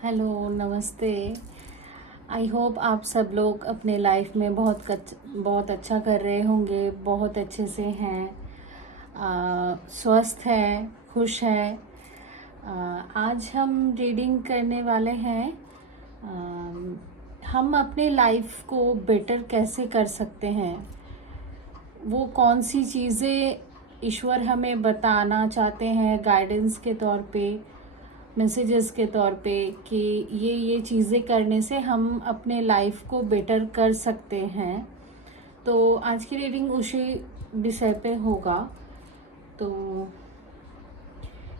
Hello, नमस्ते। I hope आप सब लोग अपने लाइफ में बहुत अच्छा कर रहे होंगे, बहुत अच्छे से हैं, स्वस्थ हैं, खुश हैं। आज हम रीडिंग करने वाले हैं। हम अपने लाइफ को बेटर कैसे कर सकते हैं, वो कौन सी चीज़ें ईश्वर हमें बताना चाहते हैं गाइडेंस के तौर पे, मैसेजेस के तौर पे, कि ये चीज़ें करने से हम अपने लाइफ को बेटर कर सकते हैं। तो आज की रीडिंग उसी विषय पे होगा। तो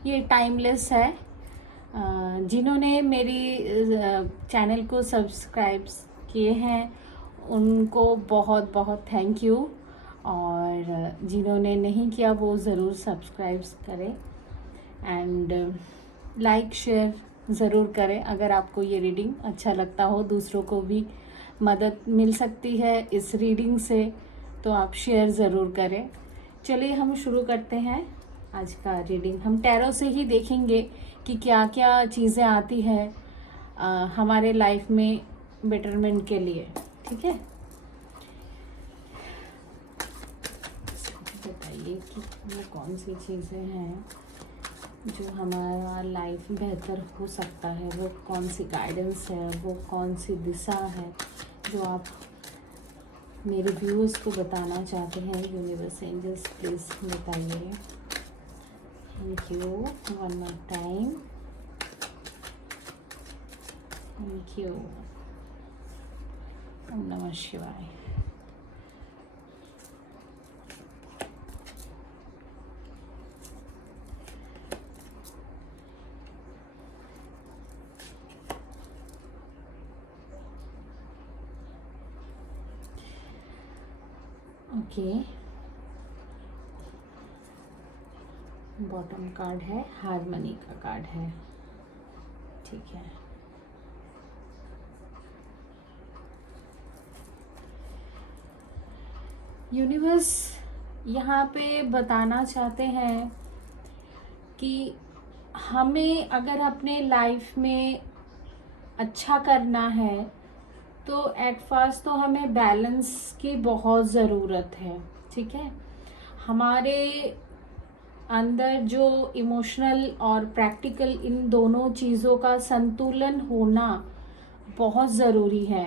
ये टाइमलेस है। जिन्होंने मेरी चैनल को सब्सक्राइब किए हैं उनको बहुत बहुत थैंक यू, और जिन्होंने नहीं किया वो ज़रूर सब्सक्राइब करें एंड लाइक शेयर ज़रूर करें। अगर आपको ये रीडिंग अच्छा लगता हो, दूसरों को भी मदद मिल सकती है इस रीडिंग से, तो आप शेयर ज़रूर करें। चलिए हम शुरू करते हैं आज का रीडिंग। हम टैरो से ही देखेंगे कि क्या क्या चीज़ें आती है हमारे लाइफ में बेटरमेंट के लिए। ठीक है, बताइए कि वो कौन सी चीज़ें हैं जो हमारा लाइफ बेहतर हो सकता है, वो कौन सी गाइडेंस है, वो कौन सी दिशा है जो आप मेरे व्यूअर्स को बताना चाहते हैं। यूनिवर्स एंजल्स प्लीज़ बताइए। Thank you, one more time. Thank you. ओम नमः शिवाय। ओके, बॉटम कार्ड है, हारमनी का कार्ड है। ठीक है, यूनिवर्स यहाँ पे बताना चाहते हैं कि हमें अगर अपने लाइफ में अच्छा करना है तो एट फर्स्ट तो हमें बैलेंस की बहुत ज़रूरत है। ठीक है, हमारे अंदर जो इमोशनल और प्रैक्टिकल इन दोनों चीज़ों का संतुलन होना बहुत ज़रूरी है।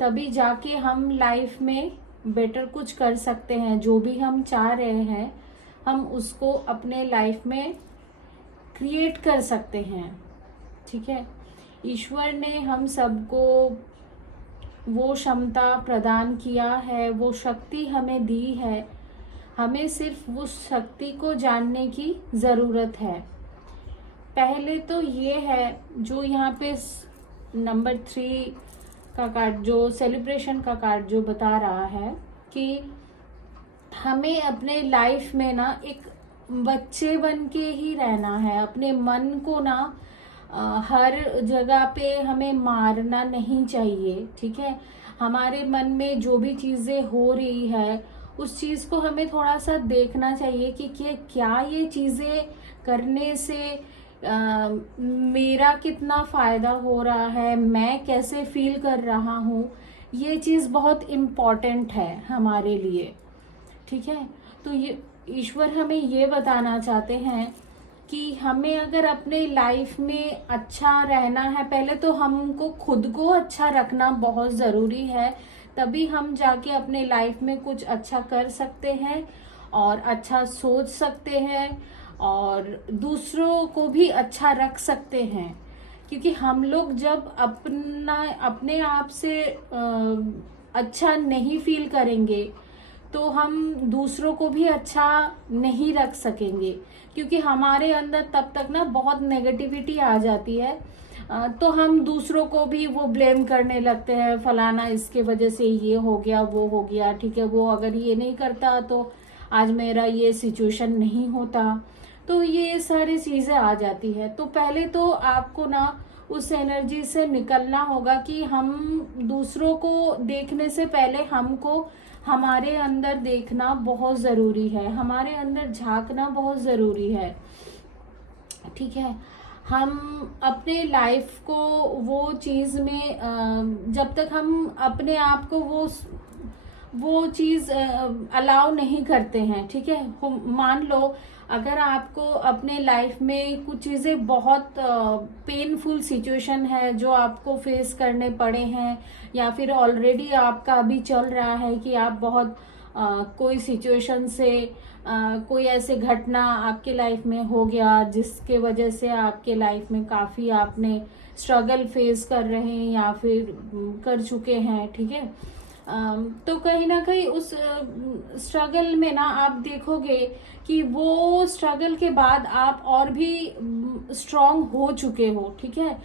तभी जाके हम लाइफ में बेटर कुछ कर सकते हैं। जो भी हम चाह रहे हैं हम उसको अपने लाइफ में क्रिएट कर सकते हैं। ठीक है, ईश्वर ने हम सबको वो क्षमता प्रदान किया है, वो शक्ति हमें दी है। हमें सिर्फ उस शक्ति को जानने की ज़रूरत है। पहले तो ये है जो यहाँ पे नंबर 3 का कार्ड, जो सेलिब्रेशन का कार्ड जो बता रहा है कि हमें अपने लाइफ में ना एक बच्चे बन के ही रहना है। अपने मन को ना हर जगह पे हमें मारना नहीं चाहिए। ठीक है, हमारे मन में जो भी चीज़ें हो रही है उस चीज़ को हमें थोड़ा सा देखना चाहिए कि क्या ये चीज़ें करने से मेरा कितना फ़ायदा हो रहा है, मैं कैसे फील कर रहा हूँ। ये चीज़ बहुत इम्पॉर्टेंट है हमारे लिए। ठीक है, तो ये ईश्वर हमें ये बताना चाहते हैं कि हमें अगर अपने लाइफ में अच्छा रहना है, पहले तो हमको खुद को अच्छा रखना बहुत ज़रूरी है। तभी हम जाके अपने लाइफ में कुछ अच्छा कर सकते हैं और अच्छा सोच सकते हैं और दूसरों को भी अच्छा रख सकते हैं। क्योंकि हम लोग जब अपने आप से अच्छा नहीं फील करेंगे तो हम दूसरों को भी अच्छा नहीं रख सकेंगे। क्योंकि हमारे अंदर तब तक ना बहुत नेगेटिविटी आ जाती है, तो हम दूसरों को भी वो ब्लेम करने लगते हैं, फलाना इसके वजह से ये हो गया, वो हो गया। ठीक है, वो अगर ये नहीं करता तो आज मेरा ये सिचुएशन नहीं होता। तो ये सारी चीज़ें आ जाती है। तो पहले तो आपको ना उस एनर्जी से निकलना होगा कि हम दूसरों को देखने से पहले हमको हमारे अंदर देखना बहुत ज़रूरी है, हमारे अंदर झांकना बहुत ज़रूरी है। ठीक है, हम अपने लाइफ को वो चीज़ में जब तक हम अपने आप को वो चीज़ अलाउ नहीं करते हैं, ठीक है। मान लो अगर आपको अपने लाइफ में कुछ चीज़ें बहुत पेनफुल सिचुएशन है जो आपको फेस करने पड़े हैं, या फिर ऑलरेडी आपका अभी चल रहा है कि आप बहुत कोई सिचुएशन से कोई ऐसे घटना आपके लाइफ में हो गया जिसके वजह से आपके लाइफ में काफ़ी आपने स्ट्रगल फेस कर रहे हैं या फिर कर चुके हैं, ठीक है। तो कहीं ना कहीं उस स्ट्रगल में ना आप देखोगे कि वो स्ट्रगल के बाद आप और भी स्ट्रांग हो चुके हो, ठीक है।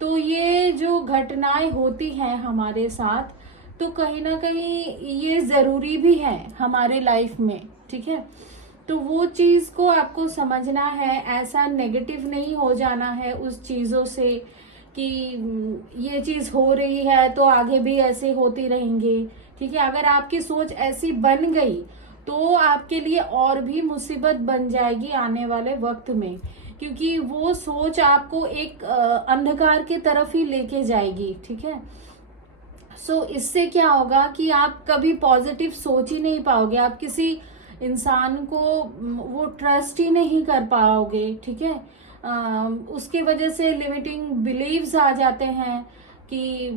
तो ये जो घटनाएं होती हैं हमारे साथ, तो कहीं ना कहीं ये ज़रूरी भी है हमारे लाइफ में, ठीक है। तो वो चीज़ को आपको समझना है, ऐसा नेगेटिव नहीं हो जाना है उस चीज़ों से कि ये चीज़ हो रही है तो आगे भी ऐसे होती रहेंगे, ठीक है। अगर आपकी सोच ऐसी बन गई तो आपके लिए और भी मुसीबत बन जाएगी आने वाले वक्त में, क्योंकि वो सोच आपको एक अंधकार की तरफ ही लेके जाएगी, ठीक है। सो इससे क्या होगा कि आप कभी पॉजिटिव सोच ही नहीं पाओगे, आप किसी इंसान को वो ट्रस्ट ही नहीं कर पाओगे, ठीक है। उसके वजह से लिमिटिंग बिलीव्स आ जाते हैं कि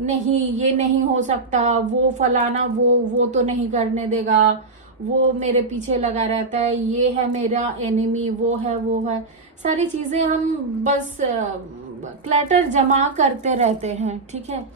नहीं ये नहीं हो सकता, वो फलाना वो तो नहीं करने देगा, वो मेरे पीछे लगा रहता है, ये है मेरा एनिमी, वो है सारी चीजें हम बस क्लटर जमा करते रहते हैं, ठीक है।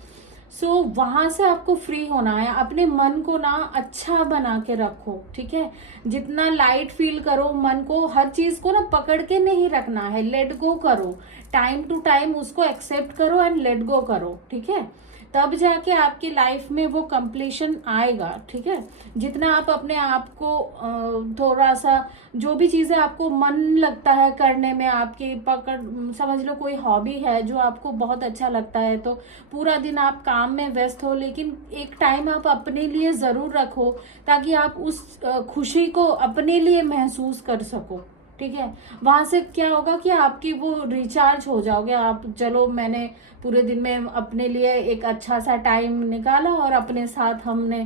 सो वहां से आपको फ्री होना है, अपने मन को ना अच्छा बना के रखो, ठीक है। जितना लाइट फील करो मन को, हर चीज को ना पकड़ के नहीं रखना है, लेट गो करो, टाइम टू टाइम उसको एक्सेप्ट करो एंड लेट गो करो, ठीक है। तब जाके आपकी लाइफ में वो कंप्लीशन आएगा, ठीक है। जितना आप अपने आप को थोड़ा सा जो भी चीजें आपको मन लगता है करने में, आपकी पकड़ समझ लो कोई हॉबी है जो आपको बहुत अच्छा लगता है, तो पूरा दिन आप काम में व्यस्त हो, लेकिन एक टाइम आप अपने लिए जरूर रखो ताकि आप उस खुशी को अपने लिए महसूस कर सको, ठीक है। वहां से क्या होगा कि आपकी वो रिचार्ज हो जाओगे आप, चलो मैंने पूरे दिन में अपने लिए एक अच्छा सा टाइम निकाला और अपने साथ हमने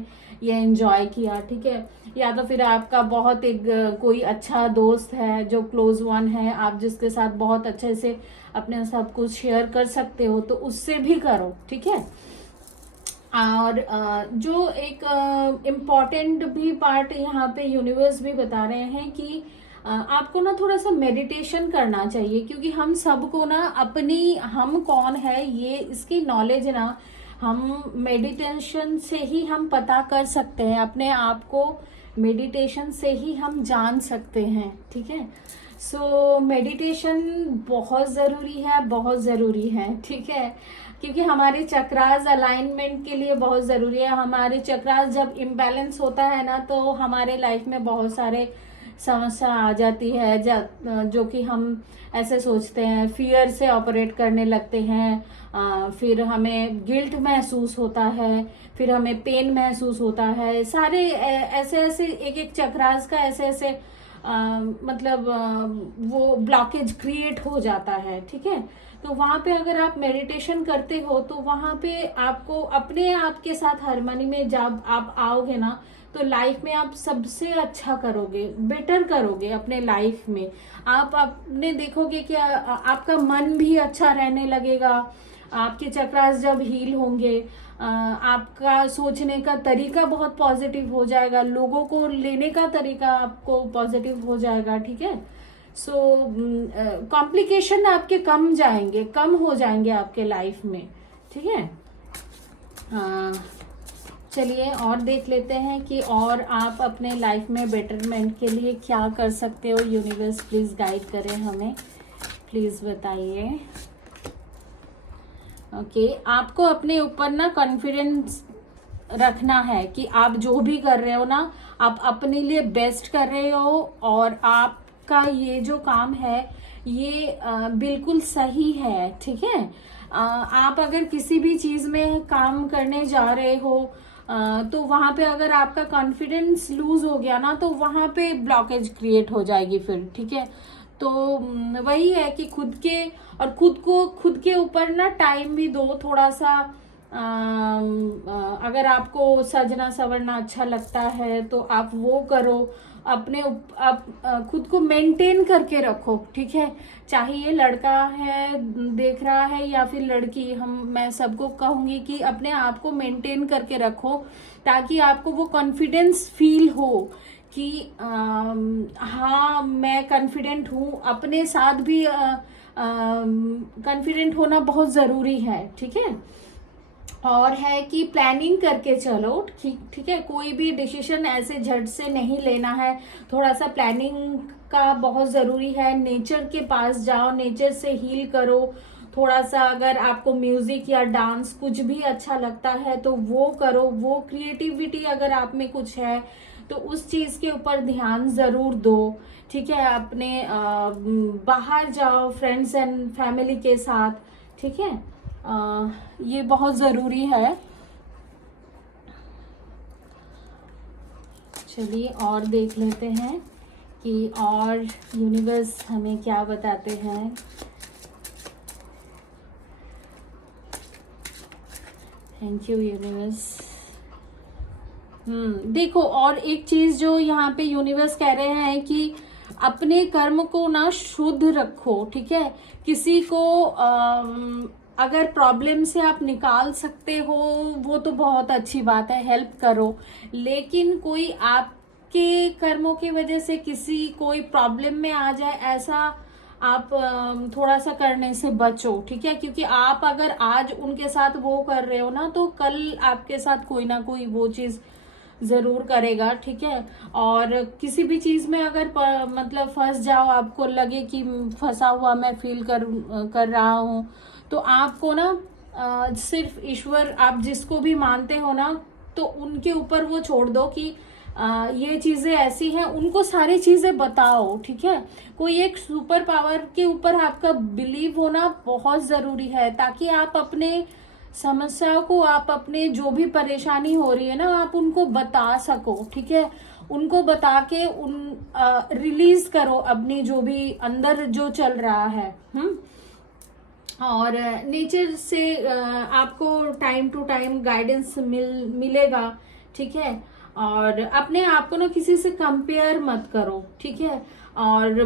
ये एंजॉय किया, ठीक है। या तो फिर आपका बहुत एक कोई अच्छा दोस्त है जो क्लोज वन है, आप जिसके साथ बहुत अच्छे से अपने सब कुछ शेयर कर सकते हो, तो उससे भी करो, ठीक है। और जो एक इम्पॉर्टेंट भी पार्ट यहाँ पे यूनिवर्स भी बता रहे हैं कि आपको ना थोड़ा सा मेडिटेशन करना चाहिए, क्योंकि हम सबको ना अपनी हम कौन है ये इसकी नॉलेज ना हम मेडिटेशन से ही हम पता कर सकते हैं, अपने आप को मेडिटेशन से ही हम जान सकते हैं, ठीक है। सो मेडिटेशन बहुत ज़रूरी है, बहुत ज़रूरी है, ठीक है, क्योंकि हमारे चक्रास अलाइनमेंट के लिए बहुत ज़रूरी है। हमारे चक्रास जब इम्बैलेंस होता है ना तो हमारे लाइफ में बहुत सारे समस्या आ जाती है, जो कि हम ऐसे सोचते हैं, फियर से ऑपरेट करने लगते हैं, फिर हमें गिल्ट महसूस होता है, फिर हमें पेन महसूस होता है, सारे ऐसे ऐसे एक एक चक्रास का ऐसे ऐसे मतलब वो ब्लॉकेज क्रिएट हो जाता है, ठीक है। तो वहां पे अगर आप मेडिटेशन करते हो तो वहां पे आपको अपने आप के साथ हार्मनी में जब आप आओगे ना तो लाइफ में आप सबसे अच्छा करोगे, बेटर करोगे अपने लाइफ में। आप अपने देखोगे कि आपका मन भी अच्छा रहने लगेगा, आपके चक्रास जब हील होंगे, आपका सोचने का तरीका बहुत पॉजिटिव हो जाएगा, लोगों को लेने का तरीका आपको पॉजिटिव हो जाएगा, ठीक है। सो कॉम्प्लिकेशन आपके कम हो जाएंगे आपके लाइफ में, ठीक है। चलिए और देख लेते हैं कि और आप अपने लाइफ में बेटरमेंट के लिए क्या कर सकते हो। यूनिवर्स प्लीज गाइड करें हमें, प्लीज बताइए। ओके, आपको अपने ऊपर ना कॉन्फिडेंस रखना है कि आप जो भी कर रहे हो ना आप अपने लिए बेस्ट कर रहे हो, और आपका ये जो काम है ये बिल्कुल सही है, ठीक है। आप अगर किसी भी चीज में काम करने जा रहे हो तो वहां पे अगर आपका कॉन्फिडेंस लूज हो गया ना तो वहां पे ब्लॉकेज क्रिएट हो जाएगी फिर, ठीक है। तो वही है कि खुद के ऊपर ना टाइम भी दो थोड़ा सा। अगर आपको सजना संवरना अच्छा लगता है तो आप वो करो। आप खुद को मेंटेन करके रखो, ठीक है। चाहे ये लड़का है देख रहा है या फिर लड़की, मैं सबको कहूंगी कि अपने आप को मेंटेन करके रखो, ताकि आपको वो कॉन्फिडेंस फील हो कि हाँ मैं कॉन्फिडेंट हूँ। अपने साथ भी कॉन्फिडेंट होना बहुत ज़रूरी है, ठीक है। और है कि प्लानिंग करके चलो, ठीक है। कोई भी डिसीजन ऐसे झट से नहीं लेना है, थोड़ा सा प्लानिंग का बहुत ज़रूरी है। नेचर के पास जाओ, नेचर से हील करो थोड़ा सा। अगर आपको म्यूजिक या डांस कुछ भी अच्छा लगता है तो वो करो। वो क्रिएटिविटी अगर आप में कुछ है तो उस चीज़ के ऊपर ध्यान ज़रूर दो, ठीक है। अपने बाहर जाओ फ्रेंड्स एंड फैमिली के साथ, ठीक है। ये बहुत ज़रूरी है। चलिए और देख लेते हैं कि और यूनिवर्स हमें क्या बताते हैं। Thank you universe. देखो, और एक चीज जो यहाँ पे यूनिवर्स कह रहे हैं कि अपने कर्म को ना शुद्ध रखो, ठीक है। किसी को अगर प्रॉब्लम से आप निकाल सकते हो वो तो बहुत अच्छी बात है, हेल्प करो। लेकिन कोई आपके कर्मों की वजह से किसी कोई प्रॉब्लम में आ जाए, ऐसा आप थोड़ा सा करने से बचो, ठीक है। क्योंकि आप अगर आज उनके साथ वो कर रहे हो ना, तो कल आपके साथ कोई ना कोई वो चीज जरूर करेगा, ठीक है। और किसी भी चीज में अगर मतलब फंस जाओ, आपको लगे कि फंसा हुआ मैं फील कर रहा हूँ, तो आपको ना सिर्फ ईश्वर, आप जिसको भी मानते हो ना, तो उनके ऊपर वो छोड़ दो कि ये चीजें ऐसी हैं, उनको सारी चीजें बताओ, ठीक है। कोई एक सुपर पावर के ऊपर आपका बिलीव होना बहुत जरूरी है, ताकि आप अपने समस्याओं को, आप अपने जो भी परेशानी हो रही है ना, आप उनको बता सको, ठीक है। उनको बता के रिलीज करो अपनी जो भी अंदर जो चल रहा है। और नेचर से आपको टाइम टू टाइम गाइडेंस मिलेगा, ठीक है। और अपने आप को ना किसी से कंपेयर मत करो, ठीक है। और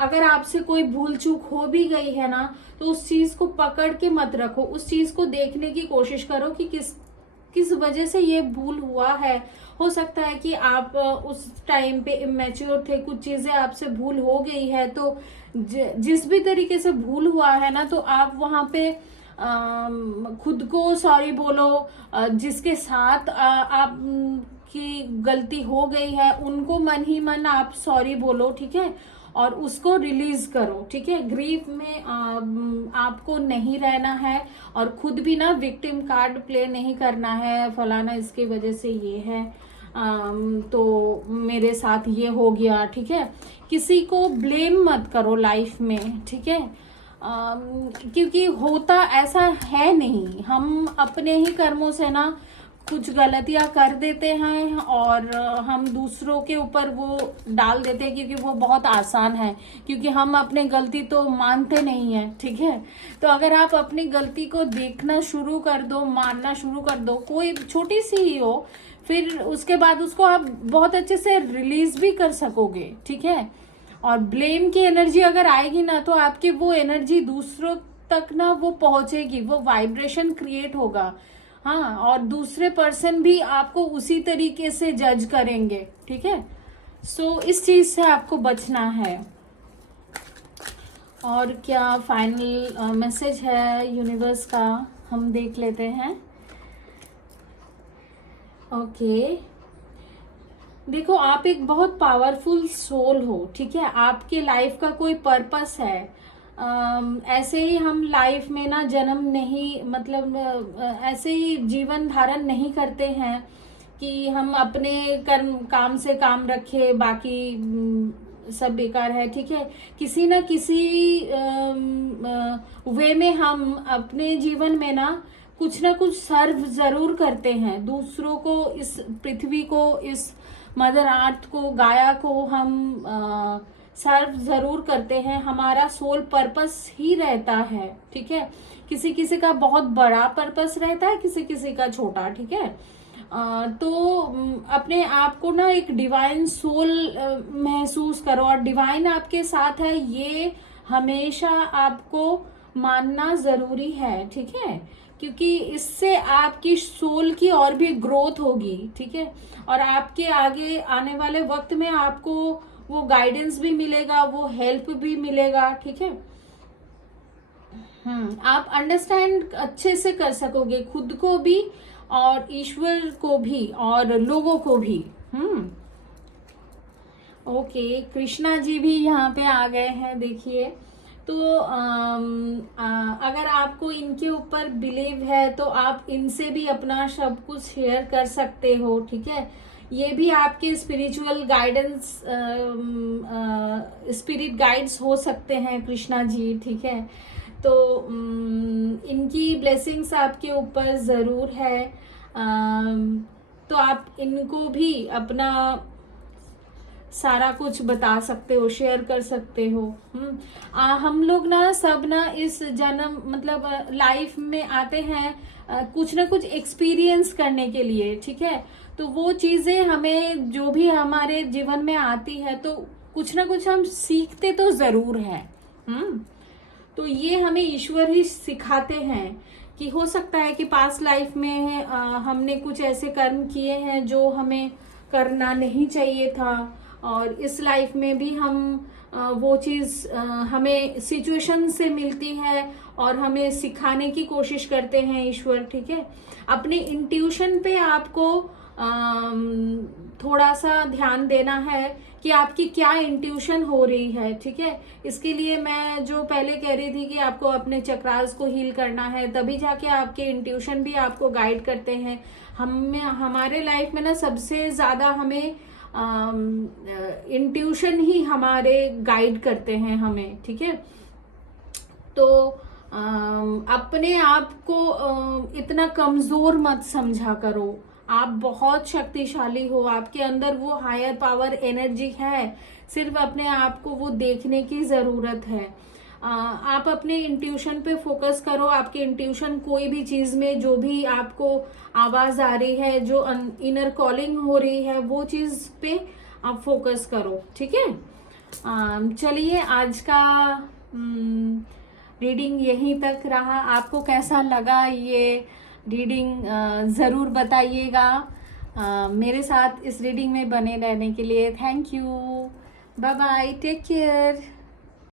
अगर आपसे कोई भूल चूक हो भी गई है ना, तो उस चीज को पकड़ के मत रखो। उस चीज को देखने की कोशिश करो कि किस वजह से ये भूल हुआ है। हो सकता है कि आप उस टाइम पे इमेच्योर थे, कुछ चीजें आपसे भूल हो गई है, तो जिस भी तरीके से भूल हुआ है ना, तो आप वहां पे खुद को सॉरी बोलो। जिसके साथ आप की गलती हो गई है उनको मन ही मन आप सॉरी बोलो, ठीक है। और उसको रिलीज करो, ठीक है। ग्रीफ में आपको नहीं रहना है, और खुद भी ना विक्टिम कार्ड प्ले नहीं करना है, फलाना इसकी वजह से ये है, तो मेरे साथ ये हो गया, ठीक है। किसी को ब्लेम मत करो लाइफ में, ठीक है। क्योंकि होता ऐसा है नहीं, हम अपने ही कर्मों से ना कुछ गलतियां कर देते हैं और हम दूसरों के ऊपर वो डाल देते हैं, क्योंकि वो बहुत आसान है, क्योंकि हम अपने गलती तो मानते नहीं है, ठीक है। तो अगर आप अपनी गलती को देखना शुरू कर दो, मानना शुरू कर दो, कोई छोटी सी ही हो, फिर उसके बाद उसको आप बहुत अच्छे से रिलीज भी कर सकोगे, ठीक है। और ब्लेम की एनर्जी अगर आएगी ना, तो आपकी वो एनर्जी दूसरों तक ना वो पहुंचेगी, वो वाइब्रेशन क्रिएट होगा, हाँ। और दूसरे पर्सन भी आपको उसी तरीके से जज करेंगे, ठीक है। सो इस चीज से आपको बचना है। और क्या फाइनल मैसेज है यूनिवर्स का, हम देख लेते हैं। ओके, देखो, आप एक बहुत पावरफुल सोल हो, ठीक है। आपके लाइफ का कोई पर्पस है। ऐसे ही हम लाइफ में ना जन्म नहीं, मतलब ऐसे ही जीवन धारण नहीं करते हैं कि हम अपने कर्म काम से काम रखे, बाकी सब बेकार है, ठीक है। किसी ना किसी वे में हम अपने जीवन में ना कुछ सर्व जरूर करते हैं दूसरों को, इस पृथ्वी को, इस मदर अर्थ को, गाया को हम सर्व जरूर करते हैं, हमारा सोल पर्पस ही रहता है, ठीक है। किसी किसी का बहुत बड़ा पर्पस रहता है, किसी किसी का छोटा, ठीक है। तो अपने आप को ना एक डिवाइन सोल महसूस करो, और डिवाइन आपके साथ है ये हमेशा आपको मानना जरूरी है, ठीक है, क्योंकि इससे आपकी सोल की और भी ग्रोथ होगी, ठीक है। और आपके आगे आने वाले वक्त में आपको वो गाइडेंस भी मिलेगा, वो हेल्प भी मिलेगा, ठीक है। आप अंडरस्टैंड अच्छे से कर सकोगे, खुद को भी और ईश्वर को भी और लोगों को भी। ओके, कृष्णा जी भी यहाँ पे आ गए हैं, देखिए। तो अगर आपको इनके ऊपर बिलीव है तो आप इनसे भी अपना सब कुछ शेयर कर सकते हो, ठीक है। ये भी आपके स्पिरिचुअल गाइडेंस, स्पिरिट गाइड्स हो सकते हैं कृष्णा जी, ठीक है। तो इनकी ब्लेसिंग्स आपके ऊपर ज़रूर है। तो आप इनको भी अपना सारा कुछ बता सकते हो, शेयर कर सकते हो। हम लोग ना सब ना इस जन्म मतलब लाइफ में आते हैं कुछ ना कुछ एक्सपीरियंस करने के लिए, ठीक है। तो वो चीजें हमें जो भी हमारे जीवन में आती है तो कुछ ना कुछ हम सीखते तो जरूर है। तो ये हमें ईश्वर ही सिखाते हैं कि हो सकता है कि पास्ट लाइफ में हमने कुछ ऐसे कर्म किए हैं जो हमें करना नहीं चाहिए था, और इस लाइफ में भी हम वो चीज हमें सिचुएशन से मिलती है और हमें सिखाने की कोशिश करते हैं ईश्वर, ठीक है। अपने इंट्यूशन पे आपको थोड़ा सा ध्यान देना है कि आपकी क्या इंट्यूशन हो रही है, ठीक है। इसके लिए मैं जो पहले कह रही थी कि आपको अपने चक्रास को हील करना है, तभी जाके आपके इंट्यूशन भी आपको गाइड करते हैं। हमारे लाइफ में ना सबसे ज्यादा हमें इंट्यूशन ही हमारे गाइड करते हैं हमें, ठीक है। तो अपने आप को इतना कमजोर मत समझा करो, आप बहुत शक्तिशाली हो, आपके अंदर वो हायर पावर एनर्जी है, सिर्फ अपने आप को वो देखने की जरूरत है। आप अपने इंट्यूशन पे फोकस करो, आपके इंट्यूशन कोई भी चीज में जो भी आपको आवाज आ रही है, जो इनर कॉलिंग हो रही है, वो चीज पे आप फोकस करो, ठीक है। चलिए, आज का रीडिंग यहीं तक रहा। आपको कैसा लगा ये रीडिंग ज़रूर बताइएगा। मेरे साथ इस रीडिंग में बने रहने के लिए thank you. Bye bye, take care.